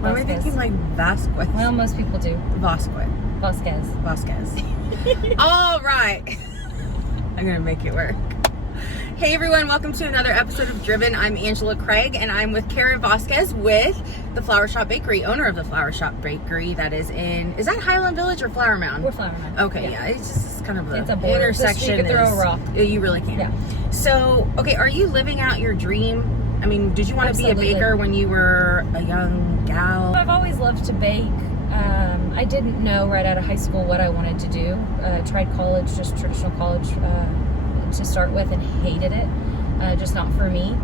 Why am I thinking like Vasquez? Well, most people do. Vasquez. Vasquez. All right. I'm going to make it work. Hey everyone, welcome to another episode of Driven. I'm Angela Kreig, and I'm with Cara Vasquez with the Flower Shop Bakery, owner of the Flower Shop Bakery that is that Highland Village or Flower Mound? We're Flower Mound. Okay, yeah, it's just kind of it's a intersection. You could throw a rock. You really can. Yeah. So, okay, are you living out your dream? I mean, did you want to be a baker when you were a young gal? I've always loved to bake. I didn't know right out of high school what I wanted to do. Tried college, just traditional college to start with, and hated it. Just not for me.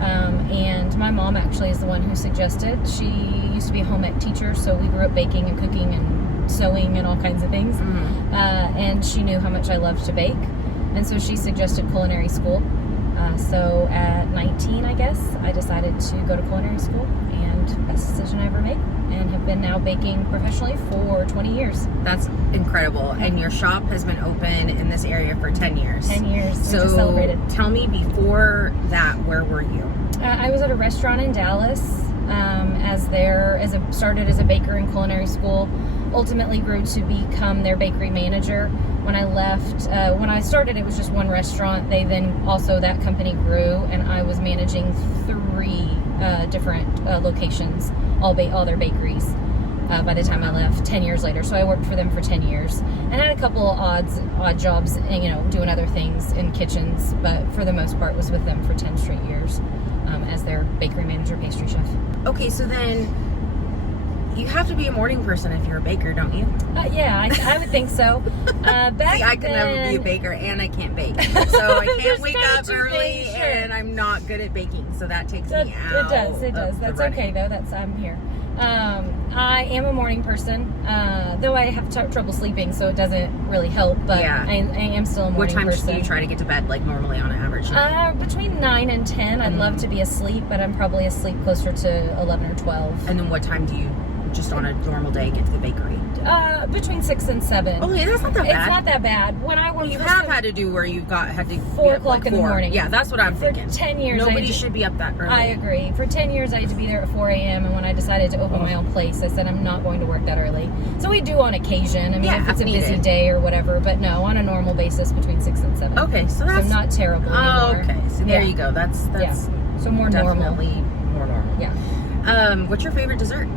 And my mom actually is the one who suggested. She used to be a home ec teacher, so we grew up baking and cooking and sewing and all kinds of things. Mm-hmm. And she knew how much I loved to bake, and so she suggested culinary school. So at 19, I guess, I decided to go to culinary school, and best decision I ever made, and have been now baking professionally for 20 years. That's incredible. And your shop has been open in this area for 10 years. 10 years. So we just celebrated. Tell me, before that, where were you? I was at a restaurant in Dallas, started as a baker in culinary school, ultimately grew to become their bakery manager. When I left, when I started, it was just one restaurant. That company grew, and I was managing 3 different locations, all their bakeries, by the time I left 10 years later. So I worked for them for 10 years and had a couple of odd jobs, and, doing other things in kitchens, but for the most part was with them for 10 straight years as their bakery manager, pastry chef. Okay, so then you have to be a morning person if you're a baker, don't you? Yeah, I would think so. See, I can never be a baker, and I can't bake. So I can't wake up early, and I'm not good at baking, so that takes me out. It does. That's okay, though. I'm here. I am a morning person, though I have trouble sleeping, so it doesn't really help, but yeah. I am still a morning person. What time do you try to get to bed, like normally on average? Between 9 and 10. I'd love to be asleep, but I'm probably asleep closer to 11 or 12. And then what time do you, just on a normal day, get to the bakery? Between 6 and 7. Oh, yeah, that's not that bad. It's not that bad. When I worked, you have had to do where you had to 4 o'clock in the morning. Yeah, that's what I'm thinking. For 10 years, nobody should be up that early. I agree. For 10 years, I had to be there at 4 a.m. And when I decided to open my own place, I said I'm not going to work that early. So we do on occasion. I mean, if it's a busy day or whatever. But no, on a normal basis, between 6 and 7. Okay, so that's not terrible anymore. Okay, so there you go. That's so more definitely normal. More normal. Yeah. What's your favorite dessert?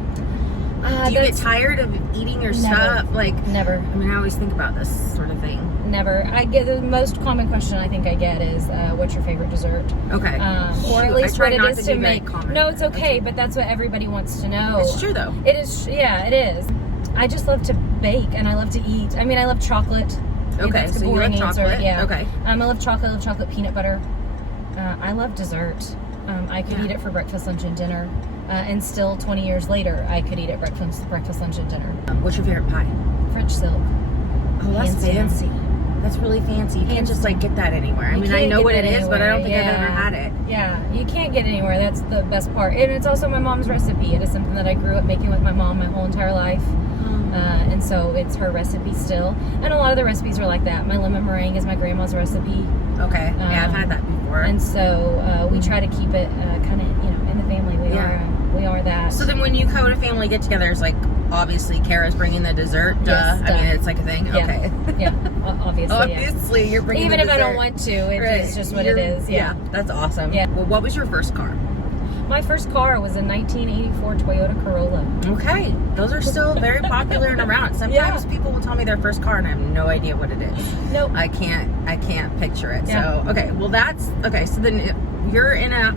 Do you get tired of eating your stuff? Never. I mean, I always think about this sort of thing. Never. I get the most common question I think I get is, what's your favorite dessert? Okay. Or at least what it is to make. Common. No, it's okay, but that's what everybody wants to know. It's true, though. It is. Yeah, it is. I just love to bake, and I love to eat. I mean, I love chocolate. Okay, so you love chocolate. Yeah. Okay. I love chocolate. I love chocolate peanut butter. I love dessert. I could eat it for breakfast, lunch, and dinner. And still 20 years later, I could eat it breakfast, lunch, and dinner. What's your favorite pie? French silk. Oh, that's fancy. That's really fancy. You can't just get that anywhere. I mean, I know what it is, but I don't think I've ever had it. Yeah, you can't get anywhere. That's the best part. And it's also my mom's recipe. It is something that I grew up making with my mom my whole entire life. And so it's her recipe still. And a lot of the recipes are like that. My lemon meringue is my grandma's recipe. Okay. Yeah, I've had that before. And so we try to keep it kind of, in the family. We are that. So then when you go to family get-togethers, obviously Cara's bringing the dessert. Yes, I mean, it's like a thing. Yeah. Okay. Yeah. Obviously. Obviously, you're bringing even the if dessert. I don't want to, it's just what it is. Yeah. That's awesome. Yeah. Well, what was your first car? My first car was a 1984 Toyota Corolla. Okay. Those are still very popular and around. Sometimes people will tell me their first car and I have no idea what it is. Nope. I can't picture it. Yeah. So, okay. Well, so then you're in a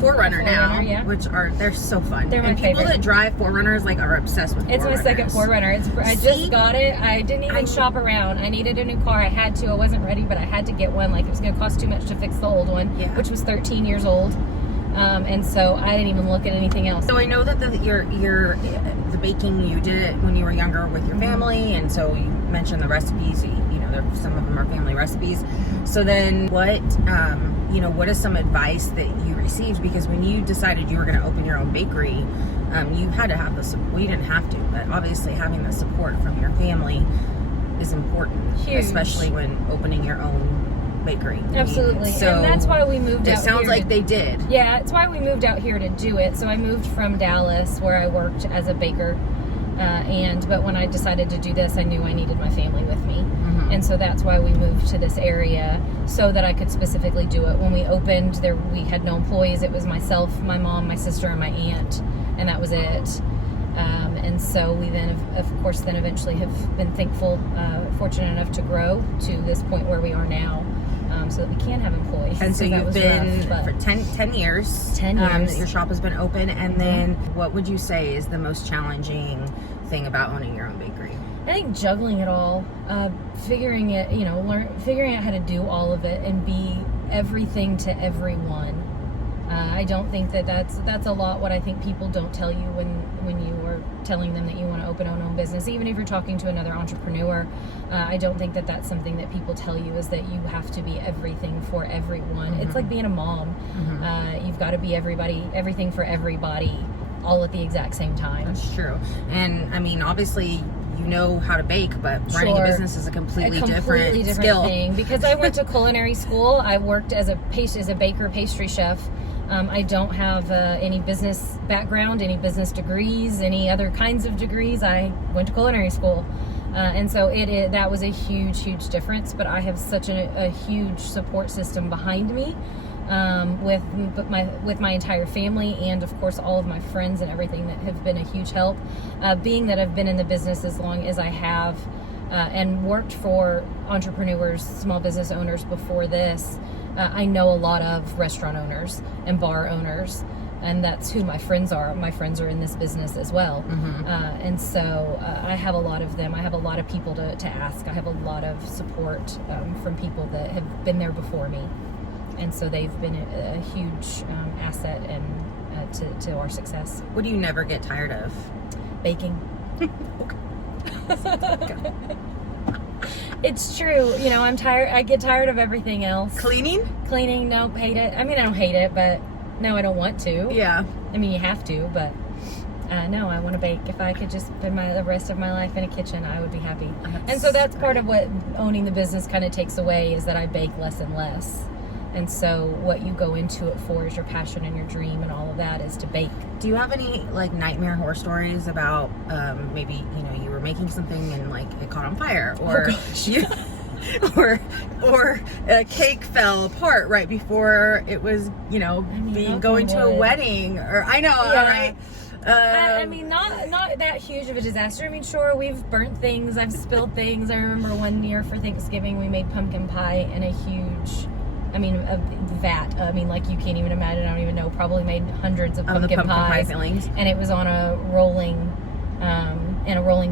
4Runner now, which they're so fun. They're my favorite. People that drive 4Runners are obsessed with 4Runners. It's my second 4Runner. I just got it. I didn't even shop around. I needed a new car. I had to. I wasn't ready, but I had to get one. It was going to cost too much to fix the old one, which was 13 years old. And so I didn't even look at anything else. So I know that the baking, you did it when you were younger with your family, and so you mentioned the recipes. Some of them are family recipes. So then, what is some advice that you received? Because when you decided you were going to open your own bakery, you had to have the support. Well, you didn't have to, but obviously having the support from your family is important, Huge. Especially when opening your own bakery. Absolutely. So and that's why we moved out it sounds here like they did. Yeah, it's why we moved out here to do it. So I moved from Dallas, where I worked as a baker. But when I decided to do this, I knew I needed my family with me. And so that's why we moved to this area, so that I could specifically do it. When we opened, we had no employees. It was myself, my mom, my sister, and my aunt, and that was it. And so we then, of course, then eventually have been fortunate enough to grow to this point where we are now, so that we can have employees. And so you've been rough, for 10 years. 10 years. Your shop has been open. And then what would you say is the most challenging thing about owning your own bakery? I think juggling it all, figuring out how to do all of it and be everything to everyone. I don't think that's a lot what I think people don't tell you when you are telling them that you want to open your own business. Even if you're talking to another entrepreneur, I don't think that that's something that people tell you, is that you have to be everything for everyone. It's like being a mom. You've got to be everything for everybody, all at the exact same time. That's true. And I mean, obviously, you know how to bake, but running a business is a completely different skill. Thing. Because I went to culinary school, I worked as a baker, pastry chef. I don't have any business background, any business degrees, any other kinds of degrees. I went to culinary school. And so that was a huge difference. But I have such a huge support system behind me, with my entire family, and of course all of my friends and everything that have been a huge help. Being that I've been in the business as long as I have, and worked for entrepreneurs, small business owners before this, I know a lot of restaurant owners and bar owners, and that's who my friends are. My friends are in this business as well. And so I have a lot of them. I have a lot of people to ask. I have a lot of support from people that have been there before me. And so they've been a huge asset and to our success. What do you never get tired of? Baking. Okay. It's true. I'm tired. I get tired of everything else. Cleaning, no, hate it. I mean, I don't hate it, but no, I don't want to. Yeah. I mean, you have to, but no, I want to bake. If I could just spend the rest of my life in a kitchen, I would be happy. And so that's part of what owning the business kind of takes away, is that I bake less and less. And so what you go into it for is your passion and your dream, and all of that is to bake. Do you have any nightmare horror stories about maybe you were making something and it caught on fire, or or a cake fell apart right before it was going to a wedding, or right? I mean, not that huge of a disaster. I mean, sure, we've burnt things, I've spilled things. I remember one year for Thanksgiving we made pumpkin pie in a huge, a vat. You can't even imagine. I don't even know. Probably made hundreds of pumpkin pie fillings, and it was on a rolling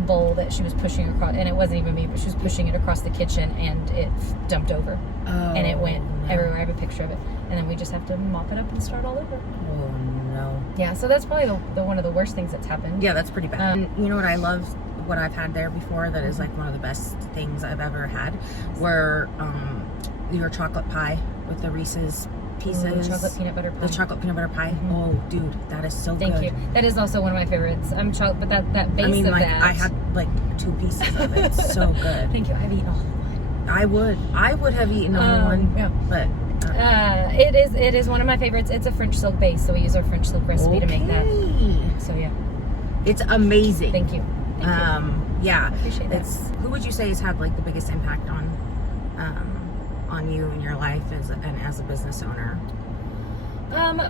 bowl that she was pushing across. And it wasn't even me, but she was pushing it across the kitchen, and it dumped over, and it went everywhere. I have a picture of it, and then we just have to mop it up and start all over. Oh no! Yeah, so that's probably the one of the worst things that's happened. Yeah, that's pretty bad. And you know what I love? What I've had there before that is one of the best things I've ever had were your chocolate pie with the Reese's pieces. Ooh, chocolate peanut butter pie. The chocolate peanut butter pie. Oh, dude, that is so good. Thank you. That is also one of my favorites. But that base of that. I had 2 pieces of it. It's so good. Thank you. I've eaten a whole one. I would have eaten a whole one. Yeah. But it is one of my favorites. It's a French silk base, so we use our French silk recipe to make that. So yeah, it's amazing. Thank you. Yeah, I appreciate that. Who would you say has had the biggest impact on you in your life as a business owner?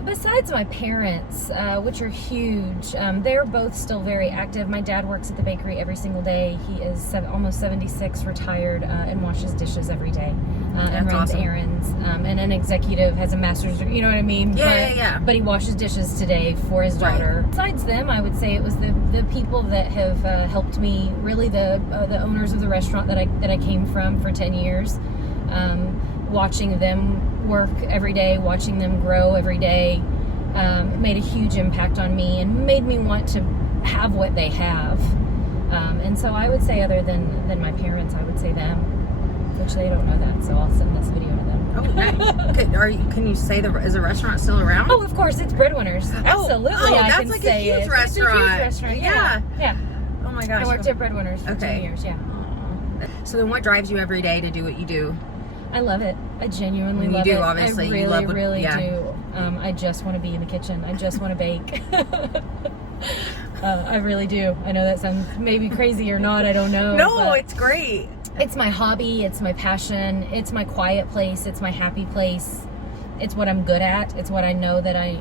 Besides my parents, which are huge, they're both still very active. My dad works at the bakery every single day. He is almost 76, retired, and washes dishes every day, and runs errands. And an executive, has a master's degree, you know what I mean? Yeah. But he washes dishes today for his daughter. Right. Besides them, I would say it was the people that have helped me, really the owners of the restaurant that I came from for 10 years. Watching them work every day, watching them grow every day, made a huge impact on me and made me want to have what they have. And so I would say, other than my parents, I would say them, which they don't know that, so I'll send this video to them. Oh, nice. Can you say is the restaurant still around? Oh, of course, it's Breadwinners. Absolutely, I can that's say a huge it. restaurant. It's a huge restaurant. Yeah. Oh my gosh. I worked at Breadwinners for 2 years. Yeah. So then, what drives you every day to do what you do? I love it. I genuinely love it. You do, obviously. I really, You love what, really yeah. do. I just want to be in the kitchen. I just want to bake. I really do. I know that sounds maybe crazy or not. I don't know. No, it's great. It's my hobby. It's my passion. It's my quiet place. It's my happy place. It's what I'm good at. It's what I know that I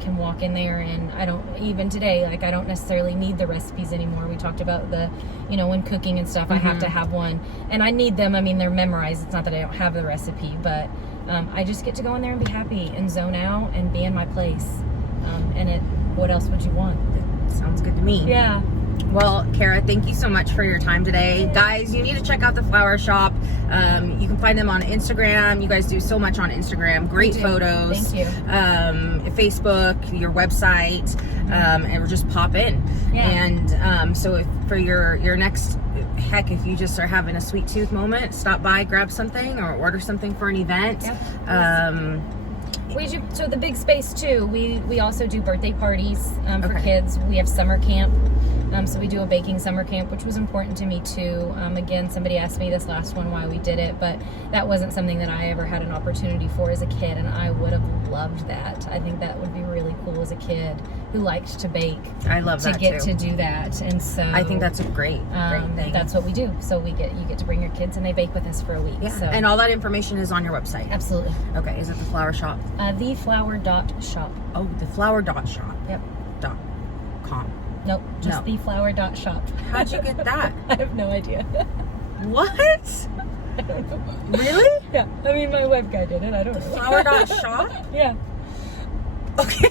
can walk in there, and I don't, even today, like, I don't necessarily need the recipes anymore. We talked about the, when cooking and stuff, I have to have one, and I need them. I mean, they're memorized. It's not that I don't have the recipe, but I just get to go in there and be happy and zone out and be in my place. What else would you want? Sounds good to me. Yeah. Well, Cara, thank you so much for your time today. Guys, you need to check out the flower shop. You can find them on Instagram. You guys do so much on Instagram. Great photos. Thank you. Facebook, your website, and just pop in. Yeah. And so for your next, heck, if you just are having a sweet tooth moment, stop by, grab something, or order something for an event. Yep. We do, so the big space too, we also do birthday parties for kids. We have summer camp. So we do a baking summer camp, which was important to me too. Again, somebody asked me this last one why we did it, but that wasn't something that I ever had an opportunity for as a kid, and I would have loved that. I think that would be really cool as a kid who liked to bake. I love that to get too. to do that, and so I think that's a great thing. That's what we do. So you get to bring your kids, and they bake with us for a week. Yeah. So. And all that information is on your website. Absolutely. Okay. Is it the flower shop? Theflower.shop. Oh, the flower.shop. Yep. .com. Nope, just theflower.shop. How'd you get that? I have no idea. What? I don't know. Really? Yeah, I mean, my web guy did it. I don't know. Flower.shop? Yeah. Okay.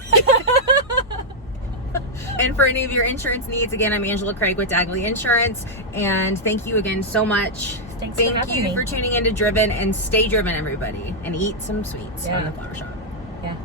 And for any of your insurance needs, again, I'm Angela Kreig with Dagley Insurance, and thank you again so much. Thanks for having me. Thank you for tuning into Driven, and stay driven, everybody, and eat some sweets from the flower shop. Yeah.